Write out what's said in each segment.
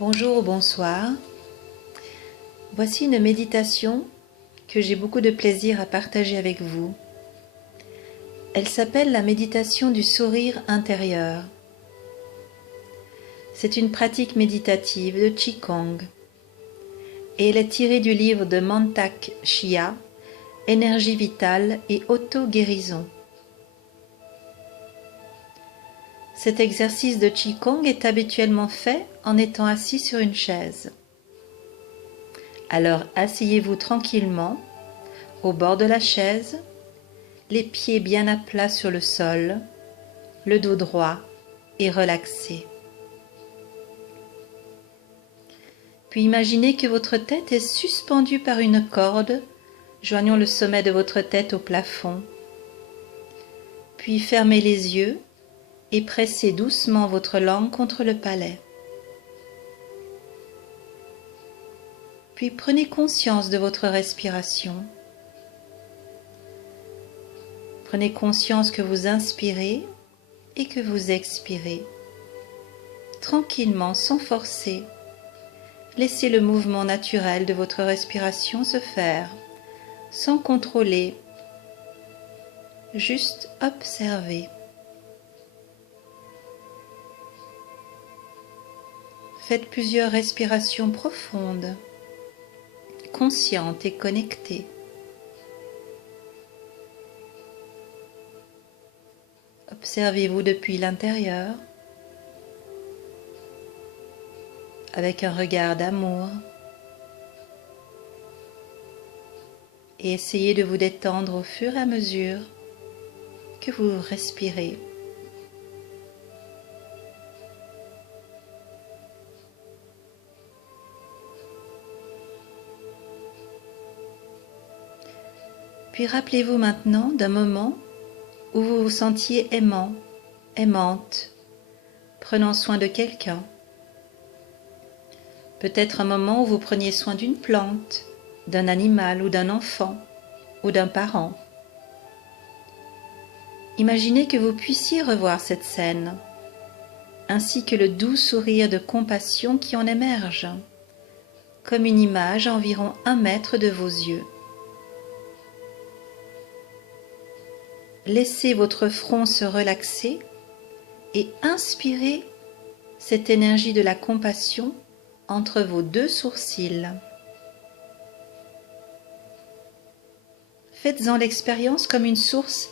Bonjour ou bonsoir. Voici une méditation que j'ai beaucoup de plaisir à partager avec vous. Elle s'appelle la méditation du sourire intérieur. C'est une pratique méditative de Qigong et elle est tirée du livre de Mantak Chia, Énergie vitale et auto-guérison. Cet exercice de Qigong est habituellement fait en étant assis sur une chaise. Alors asseyez-vous tranquillement au bord de la chaise, les pieds bien à plat sur le sol, le dos droit et relaxé. Puis imaginez que votre tête est suspendue par une corde joignant le sommet de votre tête au plafond. Puis fermez les yeux et pressez doucement votre langue contre le palais. Puis prenez conscience de votre respiration. Prenez conscience que vous inspirez et que vous expirez. Tranquillement, sans forcer, laissez le mouvement naturel de votre respiration se faire, sans contrôler, juste observer. Faites plusieurs respirations profondes, conscientes et connectées. Observez-vous depuis l'intérieur, avec un regard d'amour, et essayez de vous détendre au fur et à mesure que vous respirez. Puis rappelez-vous maintenant d'un moment où vous vous sentiez aimant, aimante, prenant soin de quelqu'un. Peut-être un moment où vous preniez soin d'une plante, d'un animal ou d'un enfant ou d'un parent. Imaginez que vous puissiez revoir cette scène, ainsi que le doux sourire de compassion qui en émerge, comme une image à environ 1 mètre de vos yeux. Laissez votre front se relaxer et inspirez cette énergie de la compassion entre vos 2 sourcils. Faites-en l'expérience comme une source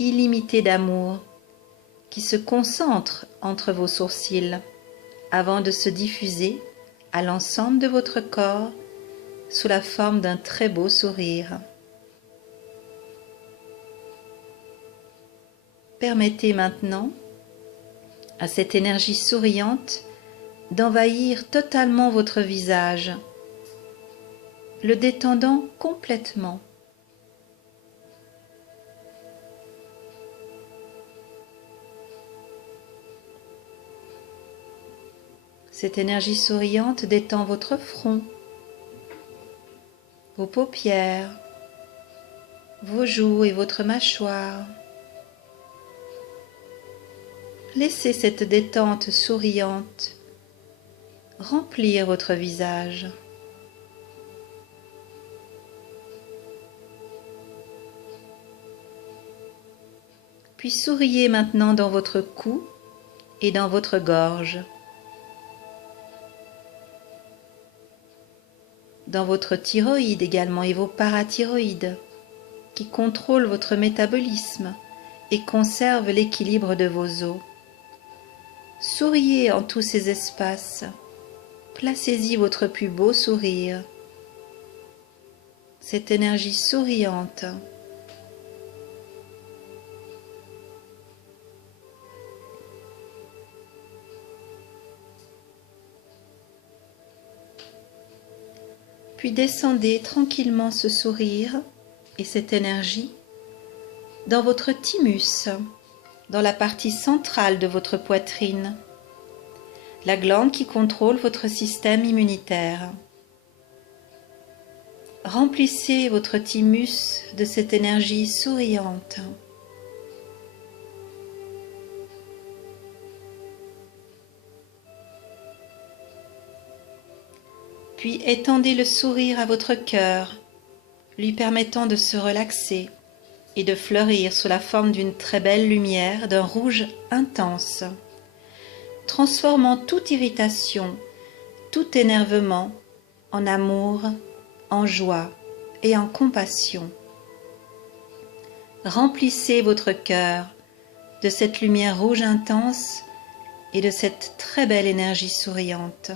illimitée d'amour qui se concentre entre vos sourcils avant de se diffuser à l'ensemble de votre corps sous la forme d'un très beau sourire. Permettez maintenant à cette énergie souriante d'envahir totalement votre visage, le détendant complètement. Cette énergie souriante détend votre front, vos paupières, vos joues et votre mâchoire. Laissez cette détente souriante remplir votre visage. Puis souriez maintenant dans votre cou et dans votre gorge, dans votre thyroïde également et vos parathyroïdes qui contrôlent votre métabolisme et conservent l'équilibre de vos os. Souriez en tous ces espaces. Placez-y votre plus beau sourire, cette énergie souriante. Puis descendez tranquillement ce sourire et cette énergie dans votre thymus, dans la partie centrale de votre poitrine, la glande qui contrôle votre système immunitaire. Remplissez votre thymus de cette énergie souriante. Puis étendez le sourire à votre cœur, lui permettant de se relaxer et de fleurir sous la forme d'une très belle lumière d'un rouge intense, transformant toute irritation, tout énervement en amour, en joie et en compassion. Remplissez votre cœur de cette lumière rouge intense et de cette très belle énergie souriante.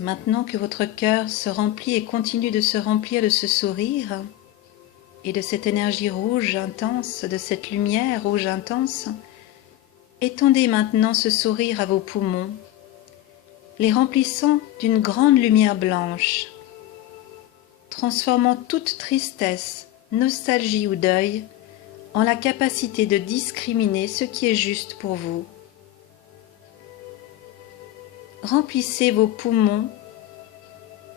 Maintenant que votre cœur se remplit et continue de se remplir de ce sourire et de cette énergie rouge intense, de cette lumière rouge intense, étendez maintenant ce sourire à vos poumons, les remplissant d'une grande lumière blanche, transformant toute tristesse, nostalgie ou deuil en la capacité de discriminer ce qui est juste pour vous. Remplissez vos poumons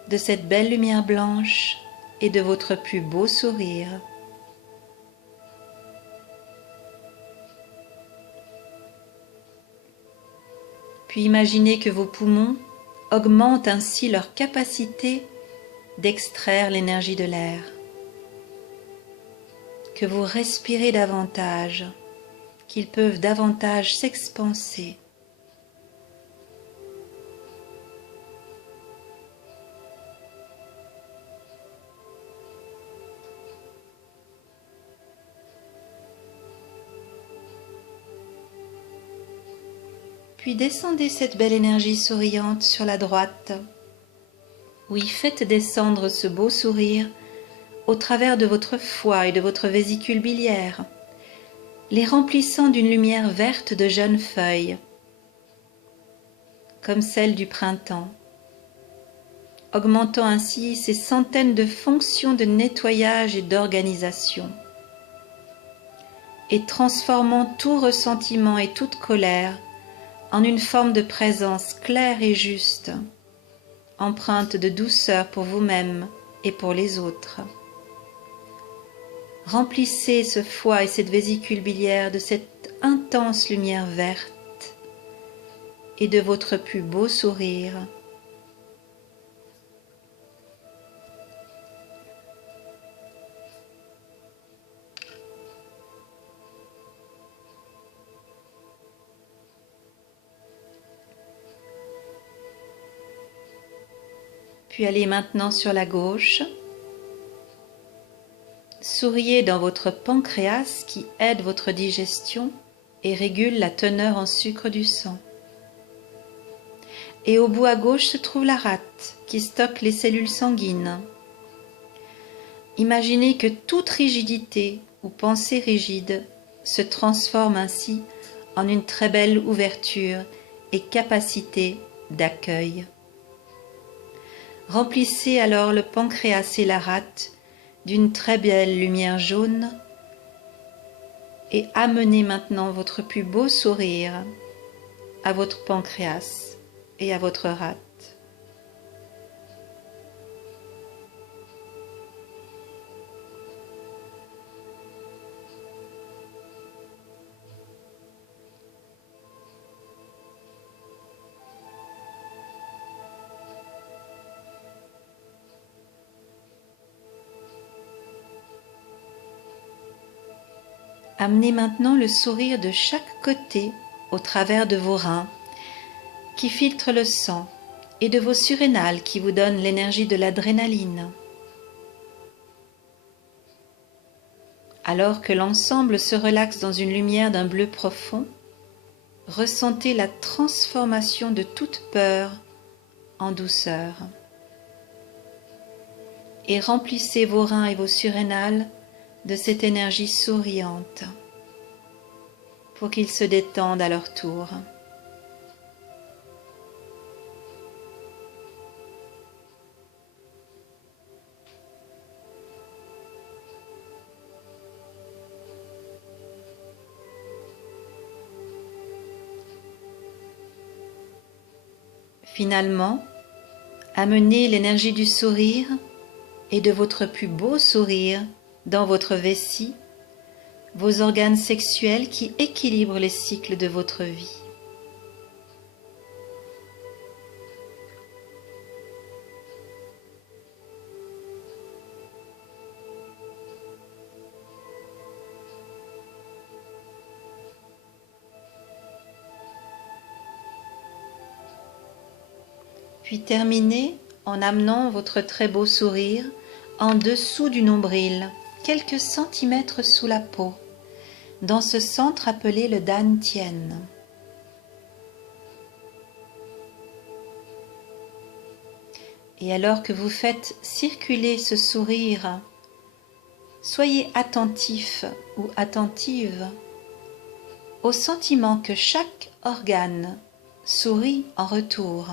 de cette belle lumière blanche et de votre plus beau sourire. Puis imaginez que vos poumons augmentent ainsi leur capacité d'extraire l'énergie de l'air, que vous respirez davantage, qu'ils peuvent davantage s'expanser. Puis descendez cette belle énergie souriante sur la droite. Oui, faites descendre ce beau sourire au travers de votre foie et de votre vésicule biliaire, les remplissant d'une lumière verte de jeunes feuilles, comme celle du printemps, augmentant ainsi ces centaines de fonctions de nettoyage et d'organisation, et transformant tout ressentiment et toute colère en une forme de présence claire et juste, empreinte de douceur pour vous-même et pour les autres. Remplissez ce foie et cette vésicule biliaire de cette intense lumière verte et de votre plus beau sourire. Puis allez maintenant sur la gauche. Souriez dans votre pancréas qui aide votre digestion et régule la teneur en sucre du sang. Et au bout à gauche se trouve la rate qui stocke les cellules sanguines. Imaginez que toute rigidité ou pensée rigide se transforme ainsi en une très belle ouverture et capacité d'accueil. Remplissez alors le pancréas et la rate d'une très belle lumière jaune et amenez maintenant votre plus beau sourire à votre pancréas et à votre rate. Amenez maintenant le sourire de chaque côté au travers de vos reins qui filtrent le sang et de vos surrénales qui vous donnent l'énergie de l'adrénaline. Alors que l'ensemble se relaxe dans une lumière d'un bleu profond, ressentez la transformation de toute peur en douceur. Et remplissez vos reins et vos surrénales de cette énergie souriante pour qu'ils se détendent à leur tour. Finalement, Amenez l'énergie du sourire et de votre plus beau sourire dans votre vessie, vos organes sexuels qui équilibrent les cycles de votre vie. Puis terminez en amenant votre très beau sourire en dessous du nombril, quelques centimètres sous la peau, dans ce centre appelé le Dantian. Et alors que vous faites circuler ce sourire, soyez attentif ou attentive au sentiment que chaque organe sourit en retour.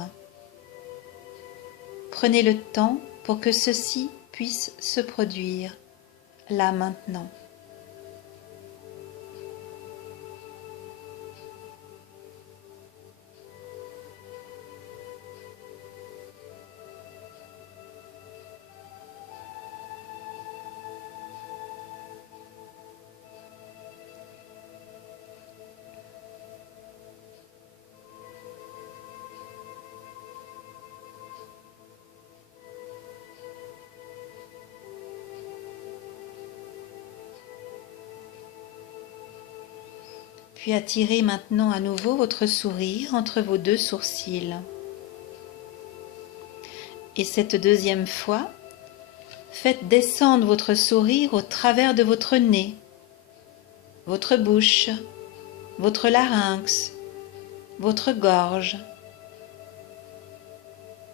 Prenez le temps pour que ceci puisse se produire, là maintenant. Puis attirez maintenant à nouveau votre sourire entre vos deux sourcils. Et cette deuxième fois, faites descendre votre sourire au travers de votre nez, votre bouche, votre larynx, votre gorge,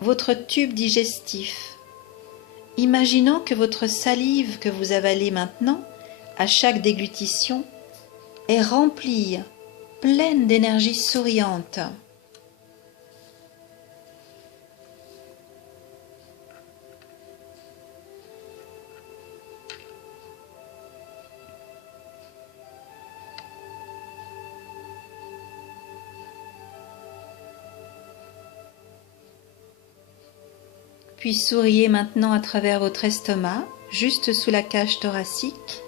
votre tube digestif, imaginant que votre salive que vous avalez maintenant, à chaque déglutition, est remplie, pleine d'énergie souriante. Puis souriez maintenant à travers votre estomac, juste sous la cage thoracique,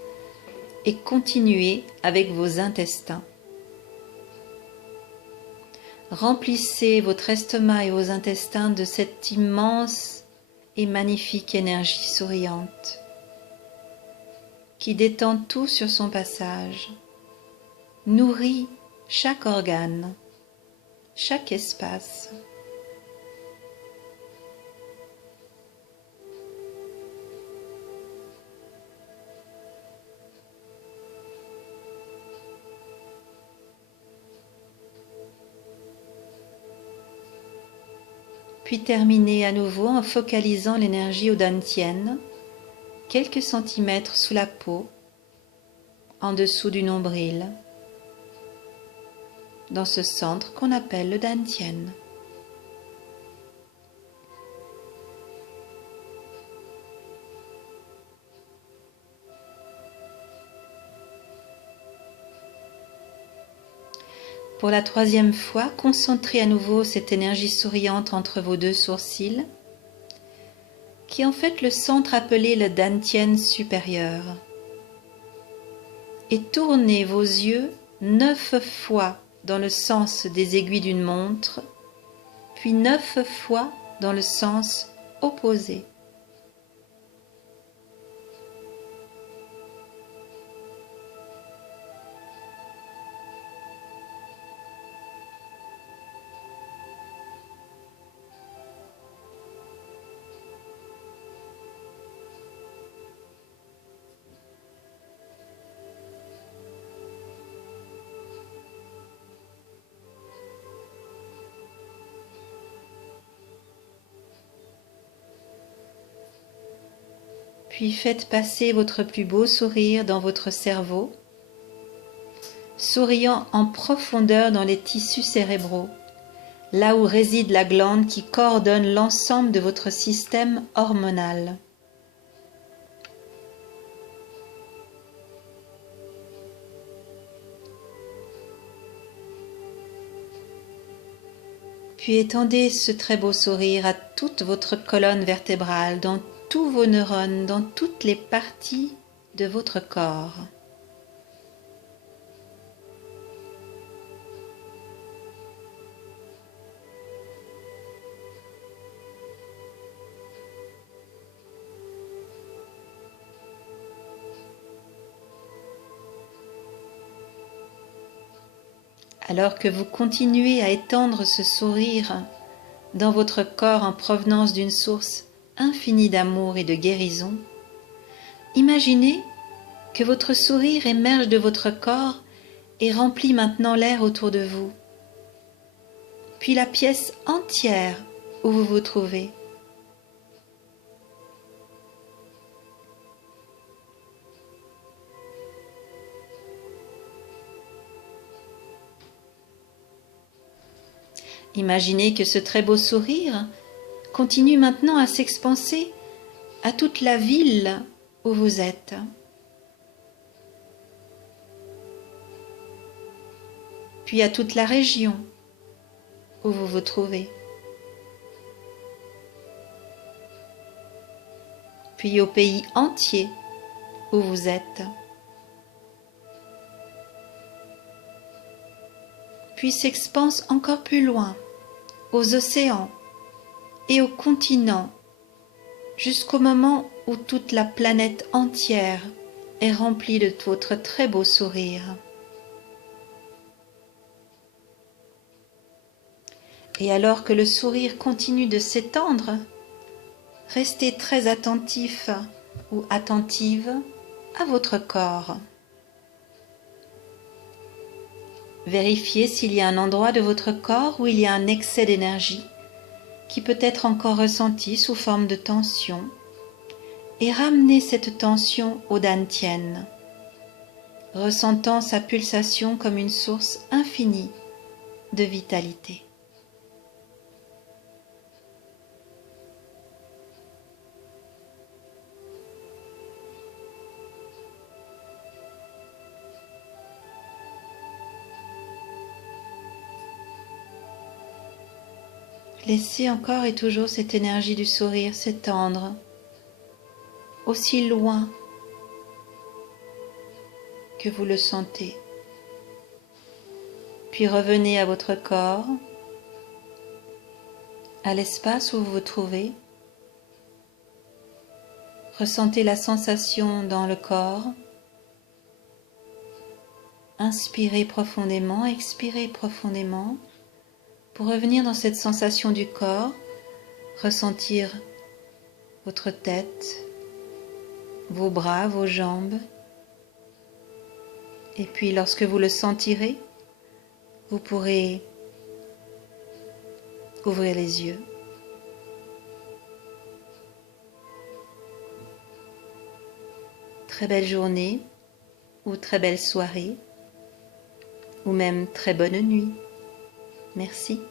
et continuez avec vos intestins. Remplissez votre estomac et vos intestins de cette immense et magnifique énergie souriante qui détend tout sur son passage, nourrit chaque organe, chaque espace. Puis terminez à nouveau en focalisant l'énergie au dantian, quelques centimètres sous la peau, en dessous du nombril, dans ce centre qu'on appelle le dantian. Pour la troisième fois, concentrez à nouveau cette énergie souriante entre vos deux sourcils, qui est en fait le centre appelé le dantian supérieur. Et tournez vos yeux 9 fois dans le sens des aiguilles d'une montre, puis 9 fois dans le sens opposé. Puis faites passer votre plus beau sourire dans votre cerveau, souriant en profondeur dans les tissus cérébraux, là où réside la glande qui coordonne l'ensemble de votre système hormonal. Puis étendez ce très beau sourire à toute votre colonne vertébrale, dans tous vos neurones, dans toutes les parties de votre corps. Alors que vous continuez à étendre ce sourire dans votre corps en provenance d'une source infinie d'amour et de guérison, imaginez que votre sourire émerge de votre corps et remplit maintenant l'air autour de vous, puis la pièce entière où vous vous trouvez. Imaginez que ce très beau sourire continue maintenant à s'expanser à toute la ville où vous êtes. Puis à toute la région où vous vous trouvez. Puis au pays entier où vous êtes. Puis s'expanse encore plus loin, aux océans et aux continents, jusqu'au moment où toute la planète entière est remplie de votre très beau sourire. Et alors que le sourire continue de s'étendre, restez très attentif ou attentive à votre corps. Vérifiez s'il y a un endroit de votre corps où il y a un excès d'énergie qui peut être encore ressenti sous forme de tension, et ramenez cette tension au Dantian, ressentant sa pulsation comme une source infinie de vitalité. Laissez encore et toujours cette énergie du sourire s'étendre aussi loin que vous le sentez. Puis revenez à votre corps, à l'espace où vous vous trouvez. Ressentez la sensation dans le corps. Inspirez profondément, expirez profondément pour revenir dans cette sensation du corps, ressentir votre tête, vos bras, vos jambes. Et puis lorsque vous le sentirez, vous pourrez ouvrir les yeux. Très belle journée ou très belle soirée ou même très bonne nuit. Merci.